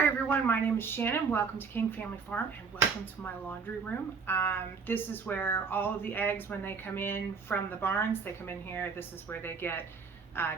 Hi everyone, my name is Shannon. Welcome to King Family Farm and welcome to my laundry room. This is where all of the eggs, when they come in from the barns, they come in here. This is where they get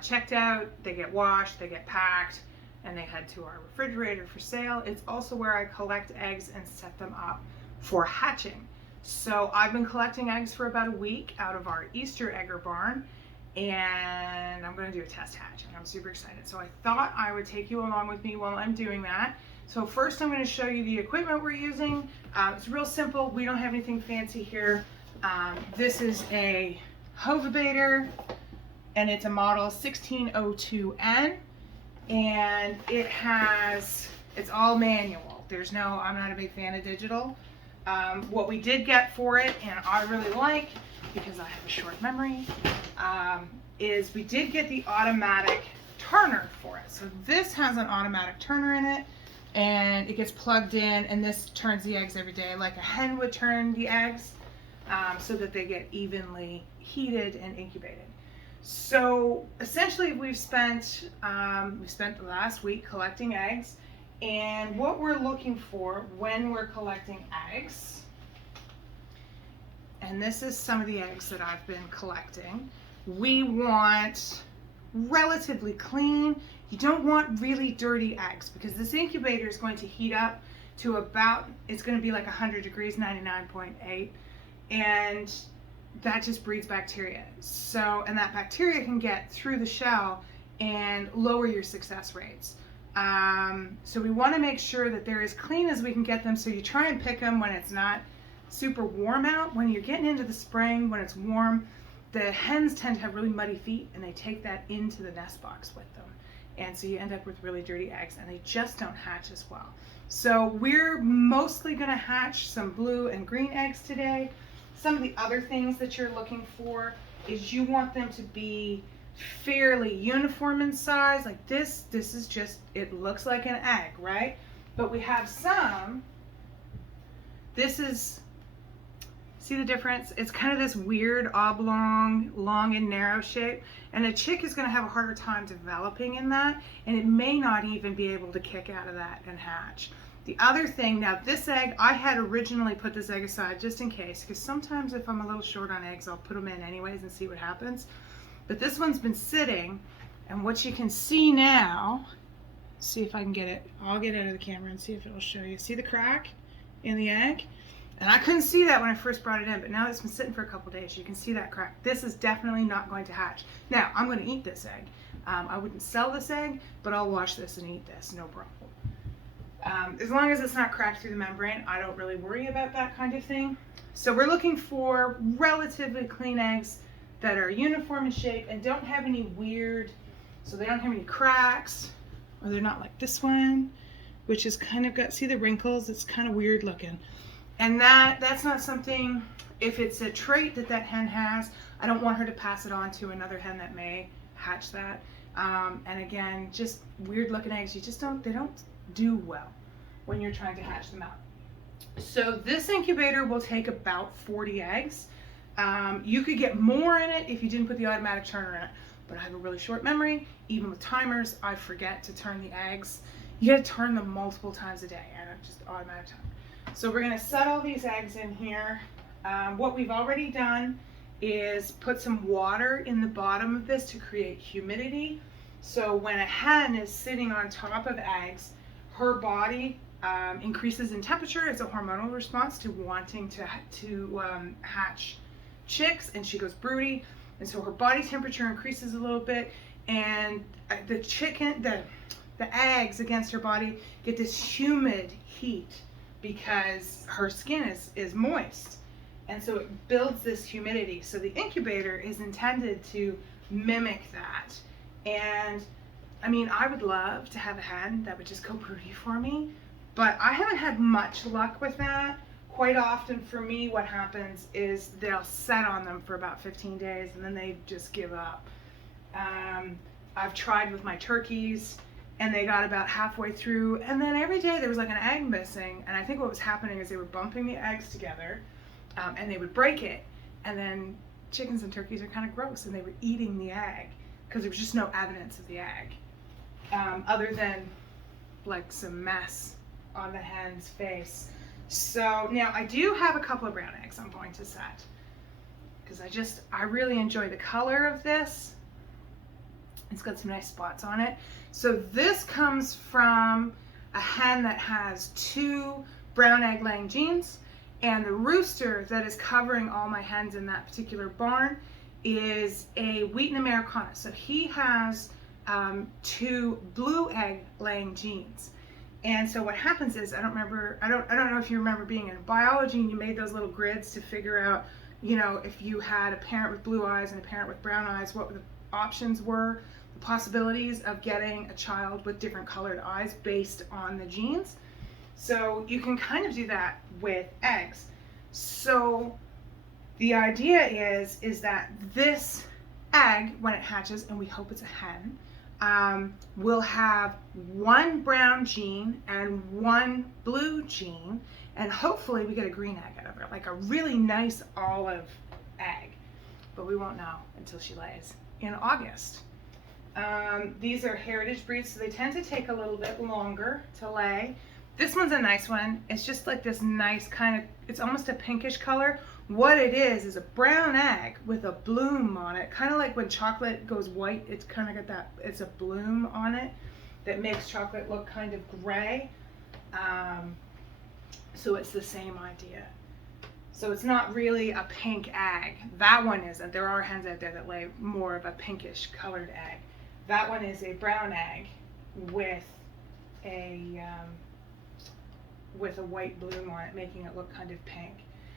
checked out, they get washed, they get packed, and they head to our refrigerator for sale. It's also where I collect eggs and set them up for hatching. So I've been collecting eggs for about a week out of our Easter egger barn, and I'm going to do a test hatch, and I'm super excited. So I thought I would take you along with me while I'm doing that. So first I'm going to show you the equipment we're using. It's real simple. We don't have anything fancy here. This is a Hova-Bator, and it's a model 1602N, and it's all manual. I'm not a big fan of digital. What we did get for it, and I really like, because I have a short memory, is we did get the automatic turner for it. So this has an automatic turner in it, and it gets plugged in, and this turns the eggs every day like a hen would turn the eggs, so that they get evenly heated and incubated. So essentially we spent the last week collecting eggs, and what we're looking for when we're collecting eggs, and this is some of the eggs that I've been collecting. We want relatively clean. You don't want really dirty eggs, because this incubator is going to heat up to it's going to be like 100 degrees, 99.8, and that just breeds bacteria. And that bacteria can get through the shell and lower your success rates. So we want to make sure that they're as clean as we can get them. So you try and pick them when it's not super warm out. When you're getting into the spring, when it's warm, the hens tend to have really muddy feet, and they take that into the nest box with them. And so you end up with really dirty eggs, and they just don't hatch as well. So we're mostly going to hatch some blue and green eggs today. Some of the other things that you're looking for is you want them to be fairly uniform in size. Like this is just, it looks like an egg, right? But we have some, see the difference? It's kind of this weird oblong, long and narrow shape, and a chick is going to have a harder time developing in that, and it may not even be able to kick out of that and hatch. The other thing, now this egg, I had originally put this egg aside just in case, because sometimes if I'm a little short on eggs, I'll put them in anyways and see what happens. But this one's been sitting, and what you can see now, see if I can get it, I'll get it out of the camera and see if it'll show you. See the crack in the egg? And I couldn't see that when I first brought it in, but now it's been sitting for a couple days. You can see that crack. This is definitely not going to hatch. Now, I'm going to eat this egg. I wouldn't sell this egg, but I'll wash this and eat this, no problem. As long as it's not cracked through the membrane, I don't really worry about that kind of thing. So we're looking for relatively clean eggs that are uniform in shape and don't have any so they don't have any cracks, or they're not like this one, which is kind of got, see the wrinkles? It's kind of weird looking. And that's not something, if it's a trait that hen has, I don't want her to pass it on to another hen that may hatch that. And again, just weird looking eggs, they don't do well when you're trying to hatch them out. So this incubator will take about 40 eggs. You could get more in it if you didn't put the automatic turner in it, but I have a really short memory. Even with timers, I forget to turn the eggs. You gotta turn them multiple times a day, and it's just automatic timer. So we're gonna set all these eggs in here. What we've already done is put some water in the bottom of this to create humidity. So when a hen is sitting on top of eggs, her body increases in temperature. It's a hormonal response to wanting to hatch chicks, and she goes broody, and so her body temperature increases a little bit, and the eggs against her body get this humid heat because her skin is moist, and so it builds this humidity. So the incubator is intended to mimic that. And I mean, I would love to have a hen that would just go broody for me, but I haven't had much luck with that. Quite often for me, what happens is they'll set on them for about 15 days and then they just give up. I've tried with my turkeys, and they got about halfway through, and then every day there was like an egg missing, and I think what was happening is they were bumping the eggs together, and they would break it, and then chickens and turkeys are kind of gross, and they were eating the egg because there was just no evidence of the egg, other than like some mess on the hen's face. So now I do have a couple of brown eggs I'm going to set, because I really enjoy the color of this. It's got some nice spots on it. So this comes from a hen that has 2 brown egg laying genes, and the rooster that is covering all my hens in that particular barn is a Wheaten Americana. So he has 2 blue egg laying genes. And so what happens is, I don't know if you remember being in biology and you made those little grids to figure out, you know, if you had a parent with blue eyes and a parent with brown eyes, what the options were, the possibilities of getting a child with different colored eyes based on the genes. So you can kind of do that with eggs. So the idea is that this egg, when it hatches, and we hope it's a hen, will have 1 brown gene and 1 blue gene, and hopefully we get a green egg out of it, like a really nice olive egg. But we won't know until she lays in August. These are heritage breeds, so they tend to take a little bit longer to lay. This one's a nice one. It's just like this nice kind of, it's almost a pinkish color. What it is a brown egg with a bloom on it, kind of like when chocolate goes white, it's kind of got that, it's a bloom on it that makes chocolate look kind of gray. So it's the same idea. So it's not really a pink egg. That one isn't. There are hens out there that lay more of a pinkish colored egg. That one is a brown egg with a white bloom on it, making it look kind of pink.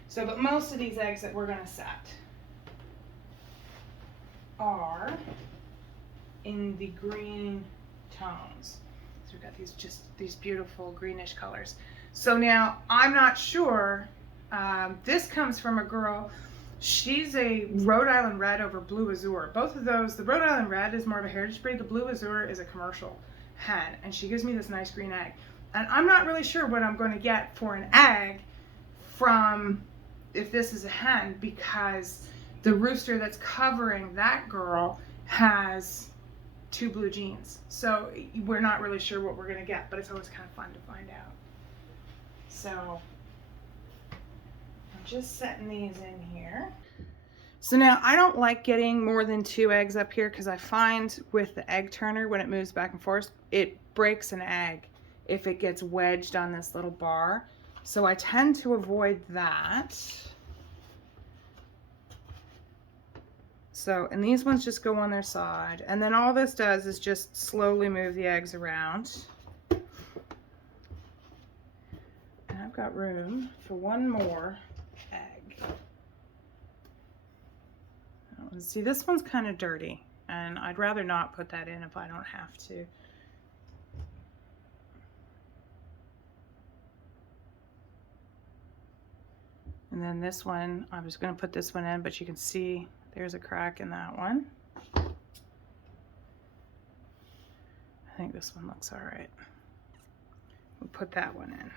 So, but most of these eggs that we're going to set are in the green tones. So we've got these beautiful greenish colors. So now I'm not sure. This comes from a girl. She's a Rhode Island Red over Blue Azure. Both of those, the Rhode Island Red is more of a heritage breed. The Blue Azure is a commercial hen, and she gives me this nice green egg. And I'm not really sure what I'm going to get for an egg from, if this is a hen, because the rooster that's covering that girl has 2 blue genes. So we're not really sure what we're going to get, but it's always kind of fun to find out. So I'm just setting these in here. So now I don't like getting more than 2 eggs up here, because I find with the egg turner, when it moves back and forth, it breaks an egg if it gets wedged on this little bar. So I tend to avoid that. So, and these ones just go on their side. And then all this does is just slowly move the eggs around. And I've got room for 1 more egg. See, this one's kind of dirty, and I'd rather not put that in if I don't have to. And then this one, I was going to put this one in, but you can see there's a crack in that one. I think this one looks all right. We'll put that one in.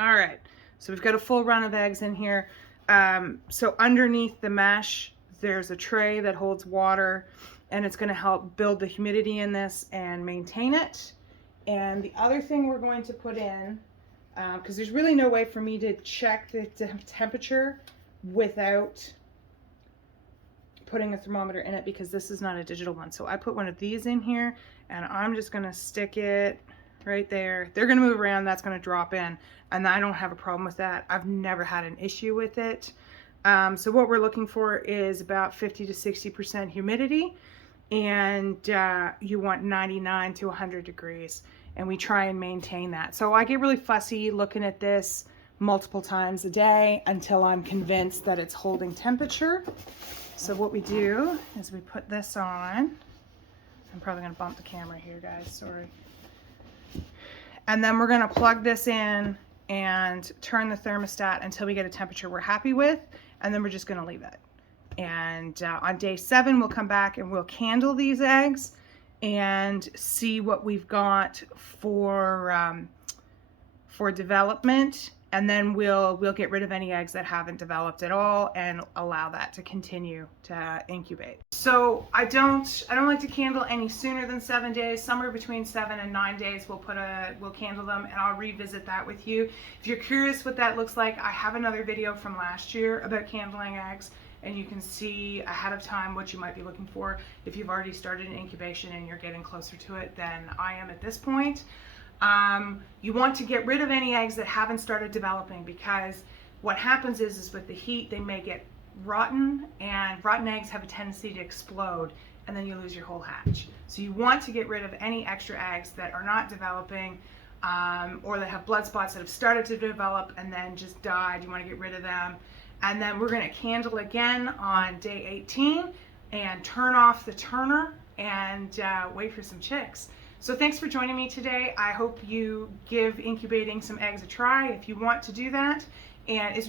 All right, so we've got a full run of eggs in here. So underneath the mesh, there's a tray that holds water, and it's going to help build the humidity in this and maintain it. And the other thing we're going to put in, because there's really no way for me to check the temperature without putting a thermometer in it, because this is not a digital one. So I put one of these in here, and I'm just going to stick it right there. They're going to move around, that's going to drop in, and I don't have a problem with that. I've never had an issue with it. So what we're looking for is about 50 to 60% humidity, and you want 99 to 100 degrees, and we try and maintain that. So I get really fussy looking at this multiple times a day until I'm convinced that it's holding temperature. So what we do is we put this on. I'm probably going to bump the camera here, guys, sorry. And then we're going to plug this in and turn the thermostat until we get a temperature we're happy with, and then we're just going to leave it. And on day 7 we'll come back and we'll candle these eggs and see what we've got for development, And then we'll get rid of any eggs that haven't developed at all and allow that to continue to incubate. So I don't like to candle any sooner than 7 days. Somewhere between 7 and 9 days we'll candle them, and I'll revisit that with you. If you're curious what that looks like, I have another video from last year about candling eggs, and you can see ahead of time what you might be looking for. If you've already started an incubation and you're getting closer to it than I am at this point. You want to get rid of any eggs that haven't started developing, because what happens is with the heat they may get rotten, and rotten eggs have a tendency to explode, and then you lose your whole hatch. So you want to get rid of any extra eggs that are not developing, or that have blood spots that have started to develop and then just died. You want to get rid of them. And then we're going to candle again on day 18 and turn off the turner and wait for some chicks. So thanks for joining me today. I hope you give incubating some eggs a try if you want to do that. And it's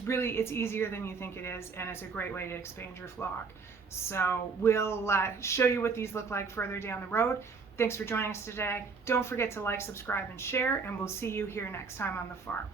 easier than you think it is, and it's a great way to expand your flock. So we'll show you what these look like further down the road. Thanks for joining us today. Don't forget to like, subscribe, and share, and we'll see you here next time on the farm.